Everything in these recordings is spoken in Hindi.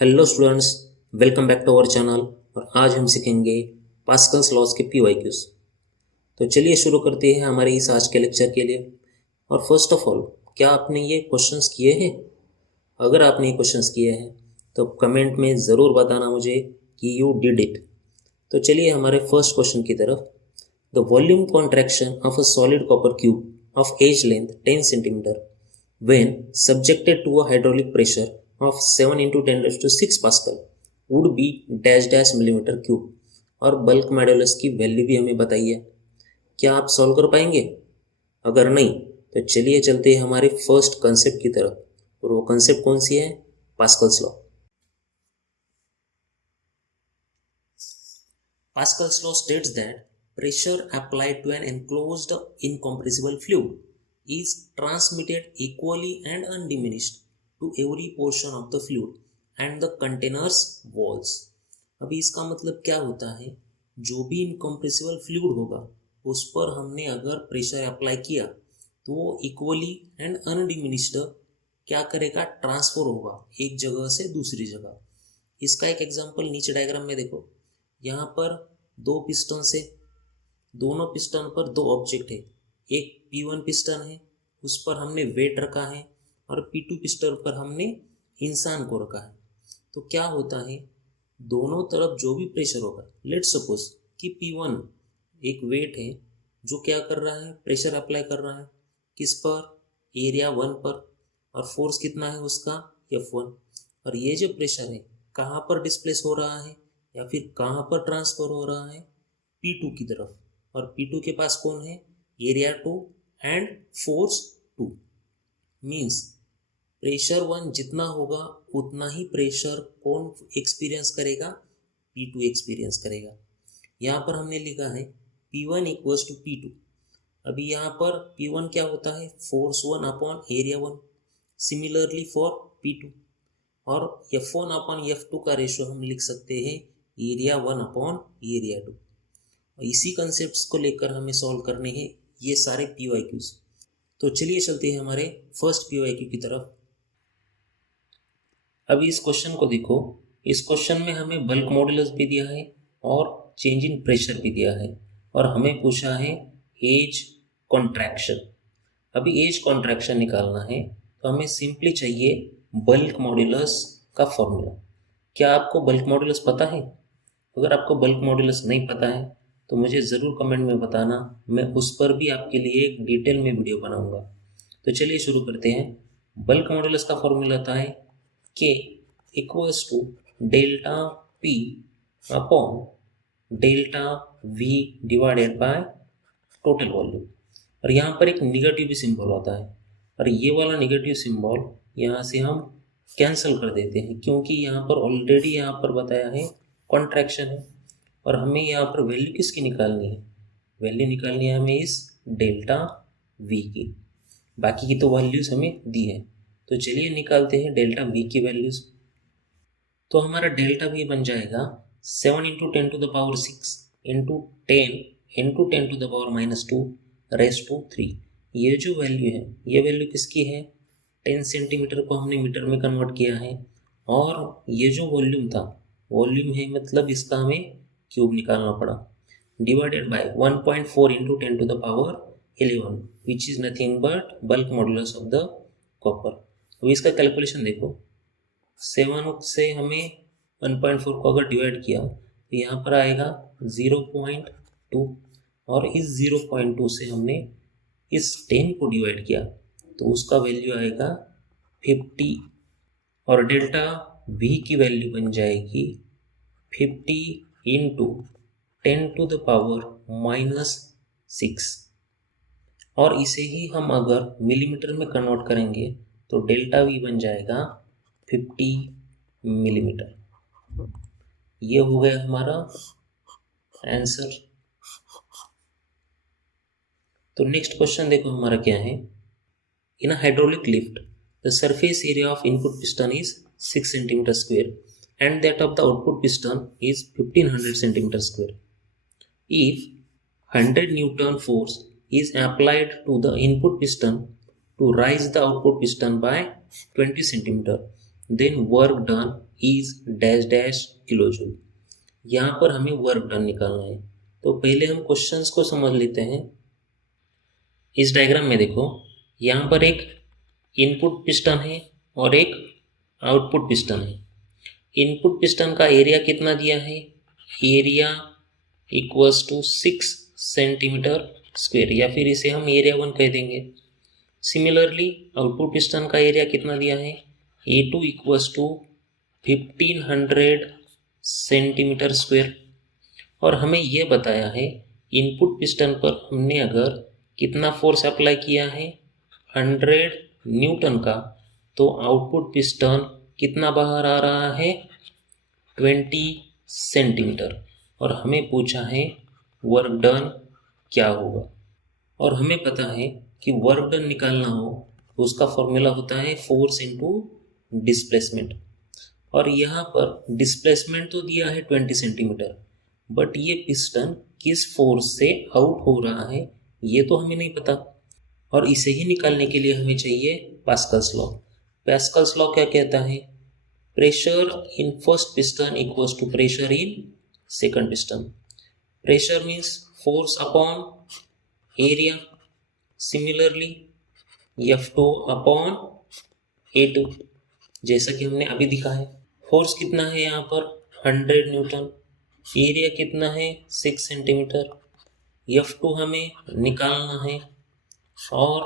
Hello students, welcome back to our channel. और आज हम सीखेंगे पास्कल्स लॉज के पीवाईक्यूज। तो चलिए शुरू करते हैं हमारे इस आज के लेक्चर के लिए। और फर्स्ट ऑफ ऑल, क्या आपने ये क्वेश्चंस किए हैं? अगर आपने ये क्वेश्चंस किए हैं तो कमेंट में ज़रूर बताना मुझे कि यू डिड इट। तो चलिए हमारे फर्स्ट क्वेश्चन की तरफ। The volume contraction of a solid copper cube of edge length 10 centimetre when subjected to a hydraulic pressure of 7 into 10 raised to 6 Pascal would be dash dash millimeter cube। और बल्क मॉड्यूलस की वैल्यू भी हमें बताइए। क्या आप सॉल्व कर पाएंगे? अगर नहीं तो चलिए चलते हैं हमारे फर्स्ट कंसेप्ट की तरफ। और वो कंसेप्ट कौन सी है? Pascal's law. Pascal's law states that pressure applied to an enclosed incompressible fluid is transmitted equally and undiminished to every portion of the fluid and the container's walls। अभी इसका मतलब क्या होता है? जो भी इनकम्प्रेसिबल फ्लूइड होगा उस पर हमने अगर प्रेशर अप्लाई किया तो वो इक्वली एंड अनडिमिनिश्ड क्या करेगा? ट्रांसफर होगा एक जगह से दूसरी जगह। इसका एक एग्जांपल नीचे डायग्राम में देखो। यहाँ पर दो पिस्टन से, दोनों पिस्टन पर दो ऑब्जेक्ट है। एक P1 पिस्टन है, उस पर हमने वेट रखा है, और P2 पिस्टन पर हमने इंसान को रखा है। तो क्या होता है? दोनों तरफ जो भी प्रेशर होगा, लेट्स सपोज कि P1 एक वेट है जो क्या कर रहा है? प्रेशर अप्लाई कर रहा है। किस पर? एरिया 1 पर। और फोर्स कितना है उसका? F1। और ये जो प्रेशर है कहाँ पर डिस्प्लेस हो रहा है या फिर कहाँ पर ट्रांसफर हो रहा है? P2 की तरफ। और P2 के पास कौन है? Area 2 and force 2। Means pressure 1 जितना होगा उतना ही प्रेशर कौन एक्सपीरियंस करेगा? P2 एक्सपीरियंस करेगा। यहाँ पर हमने लिखा है P1 इक्वल्स टू P2। अभी यहाँ पर P1 क्या होता है? Force 1 upon area 1। Similarly for P2। और F1 अपॉन F2 का रेशो हम लिख सकते हैं एरिया 1 अपॉन एरिया 2। और इसी कंसेप्ट को लेकर हमें सॉल्व करने हैं ये सारे पीवाईक्यूज। तो चलिए चलते हैं हमारे फर्स्ट पीवाईक्यू की तरफ। अभी इस क्वेश्चन को देखो। इस क्वेश्चन में हमें बल्क मॉडुलस भी दिया है और चेंज इन प्रेशर भी दिया है, और हमें पूछा है एज कॉन्ट्रैक्शन। अभी एज कॉन्ट्रैक्शन निकालना है तो हमें सिंपली चाहिए बल्क मॉडुलस का फॉर्मूला। क्या आपको बल्क मॉडुलस पता है? अगर आपको बल्क मॉडुलस नहीं पता है तो मुझे ज़रूर कमेंट में बताना, मैं उस पर भी आपके लिए एक डिटेल में वीडियो बनाऊंगा। तो चलिए शुरू करते हैं। बल्क मॉडुलस का फॉर्मूला होता है K equals to delta P upon delta V divided by total volume. और यहाँ पर एक निगेटिव भी सिंबल होता है, और ये वाला निगेटिव सिंबल यहाँ से हम कैंसिल कर देते हैं, क्योंकि यहाँ पर ऑलरेडी यहाँ पर बताया है कॉन्ट्रैक्शन है। और हमें यहाँ पर वैल्यू किसकी निकालनी है? वैल्यू निकालनी है हमें इस डेल्टा V की। बाकी की तो वैल्यूज हमें दी है, तो चलिए निकालते हैं डेल्टा V की वैल्यूज। तो हमारा डेल्टा V बन जाएगा 7 into 10 to the power 6 into 10 into 10 to the power -2 raise to 3। ये जो वैल्यू है ये वैल्यू किसकी है? 10 सेंटीमीटर को हमने मीटर में कन्वर्ट किया है, और ये जो वॉल्यूम था, वॉल्यूम है मतलब इसका हमें क्यूब निकालना पड़ा, divided by 1.4 into 10 to the power 11 which is nothing but bulk modulus of the copper. अब इसका कैलकुलेशन देखो। 7 से हमें 1.4 को अगर डिवाइड किया तो यहाँ पर आएगा 0.2, और इस 0.2 से हमने इस 10 को डिवाइड किया तो उसका वैल्यू आएगा 50, और डेल्टा V की वैल्यू बन जाएगी 50 इंटू 10 टू द पावर -6। और इसे ही हम अगर मिलीमीटर में कन्वर्ट करेंगे तो डेल्टा V बन जाएगा 50 मिलीमीटर। ये हो गया हमारा आंसर। तो नेक्स्ट क्वेश्चन देखो हमारा क्या है। In a hydraulic lift the surface area of input piston is 6 centimetre square and that of the output piston is 1500 centimeter square. If 100 Newton force is applied to the input piston to raise the output piston by 20 centimeter, then work done is dash dash kilo joule. यहाँ पर हमें वर्क डन निकालना है। तो पहले हम क्वेश्चंस को समझ लेते हैं। इस डायग्राम में देखो, यहाँ पर एक इनपुट पिस्टन है और एक आउटपुट पिस्टन है। इनपुट पिस्टन का एरिया कितना दिया है, area equals to 6 centimetre square, या फिर इसे हम एरिया 1 कह देंगे। सिमिलरली आउटपुट पिस्टन का एरिया कितना दिया है, A2 equals to 1500 centimetre square. और हमें यह बताया है इनपुट पिस्टन पर हमने अगर कितना फोर्स अप्लाई किया है, 100 न्यूटन का, तो आउटपुट पिस्टन कितना बाहर आ रहा है, 20 सेंटीमीटर। और हमें पूछा है वर्क डन क्या होगा। और हमें पता है कि वर्क डन निकालना हो तो उसका फॉर्मूला होता है फोर्स इनटू डिस्प्लेसमेंट। और यहाँ पर डिस्प्लेसमेंट तो दिया है 20 सेंटीमीटर, बट ये पिस्टन किस फोर्स से आउट हो रहा है ये तो हमें नहीं पता। और इसे ही निकालने के लिए हमें चाहिए पास्कल्स लॉ। पास्कल्स लॉ क्या कहता है, pressure in first piston equals to pressure in second piston. Pressure means force upon area, similarly F2 upon A2, जैसा कि हमने अभी दिखा है। फोर्स कितना है यहाँ पर 100 न्यूटन, एरिया कितना है 6 सेंटीमीटर, F2 हमें निकालना है और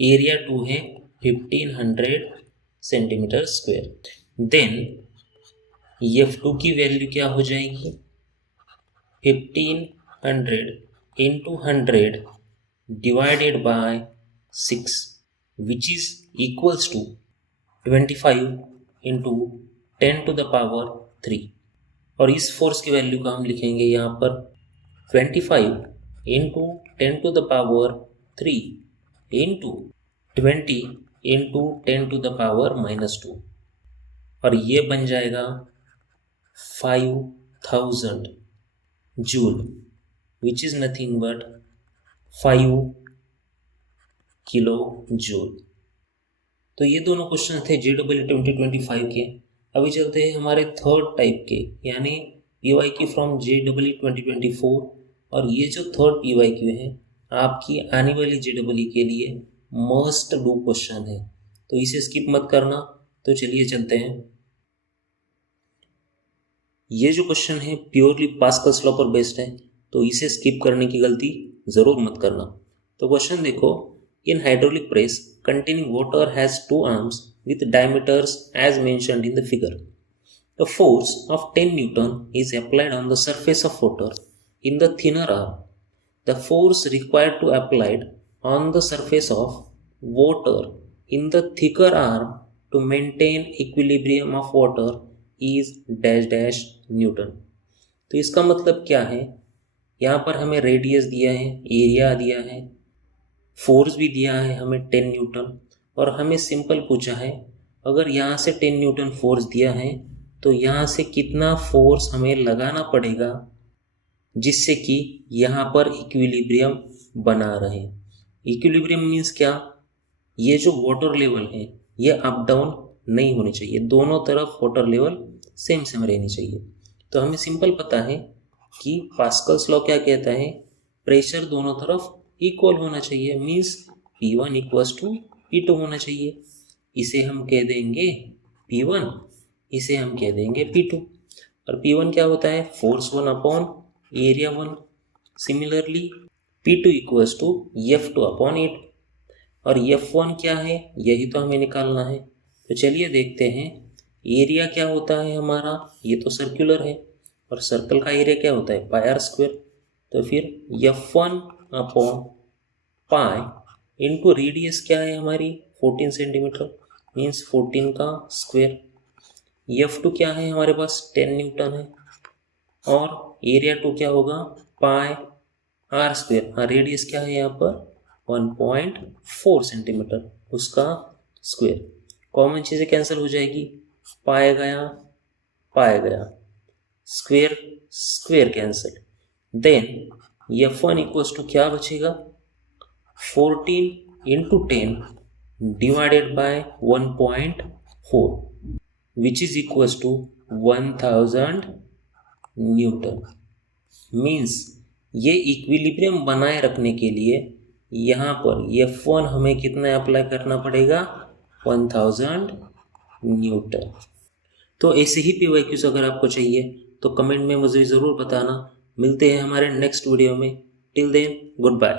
एरिया 2 है 1500 सेंटीमीटर स्क्वायर। देन F2 की वैल्यू क्या हो जाएगी, 1500 into 100 divided by 6, which is equals to 25 into 10 to the power 3। और इस फोर्स की वैल्यू का हम लिखेंगे यहाँ पर 25 into 10 to the power 3 into 20 into 10 to the power -2, और ये बन जाएगा 5000 joule, which is nothing but 5 kilo joule. तो ये दोनों क्वेश्चन थे JEE 2025 के। अभी चलते हैं हमारे थर्ड टाइप के, यानी PYQ फ्रॉम JEE 2024। और ये जो थर्ड PYQ है आपकी आने वाली JEE के लिए मस्ट डू क्वेश्चन है, तो इसे स्किप मत करना। तो चलिए चलते हैं। ये जो क्वेश्चन है प्योरली पास्कल्स लॉ पर बेस्ड है, तो इसे स्किप करने की गलती ज़रूर मत करना। तो क्वेश्चन देखो, इन hydraulic press containing water has 2 arms with diameters as mentioned in the figure. The force of 10 Newton is applied on the surface of water in the thinner arm. The force required to applied on the surface of water in the thicker arm to maintain equilibrium of water is dash dash Newton। तो इसका मतलब क्या है, यहाँ पर हमें रेडियस दिया है, एरिया दिया है, फोर्स भी दिया है हमें 10 न्यूटन, और हमें सिंपल पूछा है अगर यहाँ से 10 न्यूटन फोर्स दिया है तो यहाँ से कितना फोर्स हमें लगाना पड़ेगा जिससे कि यहाँ पर इक्विलिब्रियम बना रहे। इक्विलिब्रियम मीन्स क्या, ये जो वाटर लेवल है ये अप डाउन नहीं होनी चाहिए, दोनों तरफ वाटर लेवल सेम सेम रहनी चाहिए। तो हमें सिंपल पता है कि पास्कल्स लॉ क्या कहता है, प्रेशर दोनों तरफ इक्वल होना चाहिए, means P1 equals to P2 होना चाहिए। इसे हम कह देंगे P1, इसे हम कह देंगे P2। और P1 क्या होता है, force 1 upon area 1। Similarly P2 equals to F2 upon 8। और F1 क्या है, यही तो हमें निकालना है। तो चलिए देखते हैं एरिया क्या होता है हमारा, ये तो सर्कुलर है और सर्कल का एरिया क्या होता है, पाई आर स्क्वायर। तो फिर F1 upon pi into radius क्या है हमारी 14 सेंटीमीटर, मीन्स 14 का स्क्वायर। F2 क्या है हमारे पास 10 न्यूटन है, और एरिया 2 क्या होगा पाई आर स्क्वायर। हाँ, रेडियस क्या है यहाँ पर 1.4 सेंटीमीटर, उसका स्क्वायर। कॉमन चीज़ें कैंसिल हो जाएगी, पाया गया, square square cancel. Then F1 equals to क्या बचेगा, 14 into 10 divided by 1.4। Which is equals to 1000 newton. Means ये इक्विलिब्रियम बनाए रखने के लिए यहाँ पर F1 हमें कितना अप्लाई करना पड़ेगा, 1000 न्यूटन। तो ऐसे ही PYQs अगर आपको चाहिए तो कमेंट में मुझे ज़रूर बताना। मिलते हैं हमारे नेक्स्ट वीडियो में। Till then good bye.